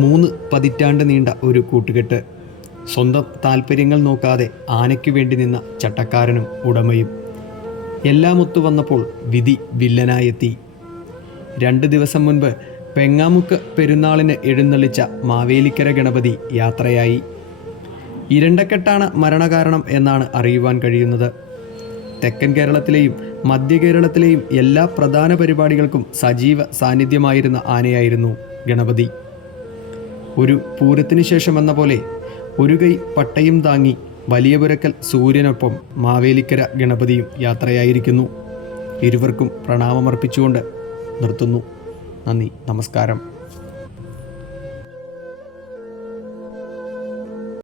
3 പതിറ്റാണ്ട് നീണ്ട ഒരു കൂട്ടുകെട്ട്. സ്വന്തം താല്പര്യങ്ങൾ നോക്കാതെ ആനയ്ക്കു വേണ്ടി നിന്ന ചട്ടക്കാരനും ഉടമയും. എല്ലാം ഒത്തുവന്നപ്പോൾ വിധി വില്ലനായെത്തി. 2 ദിവസം മുൻപ് പെങ്ങാമുക്ക് പെരുന്നാളിന് എഴുന്നള്ളിച്ച മാവേലിക്കര ഗണപതി യാത്രയായി. ഇരണ്ടക്കെട്ടാണ് മരണകാരണം എന്നാണ് അറിയുവാൻ കഴിയുന്നത്. തെക്കൻ കേരളത്തിലെയും മധ്യ കേരളത്തിലെയും എല്ലാ പ്രധാന പരിപാടികൾക്കും സജീവ സാന്നിധ്യമായിരുന്ന ആനയായിരുന്നു ഗണപതി. ഒരു പൂരത്തിന് ശേഷം എന്ന പോലെ ഒരു കൈ പട്ടയും താങ്ങി വലിയപുരക്കൽ സൂര്യനൊപ്പം മാവേലിക്കര ഗണപതിയും യാത്രയായിരിക്കുന്നു. ഇരുവർക്കും പ്രണാമമർപ്പിച്ചുകൊണ്ട് നിർത്തുന്നു. നന്ദി, നമസ്കാരം.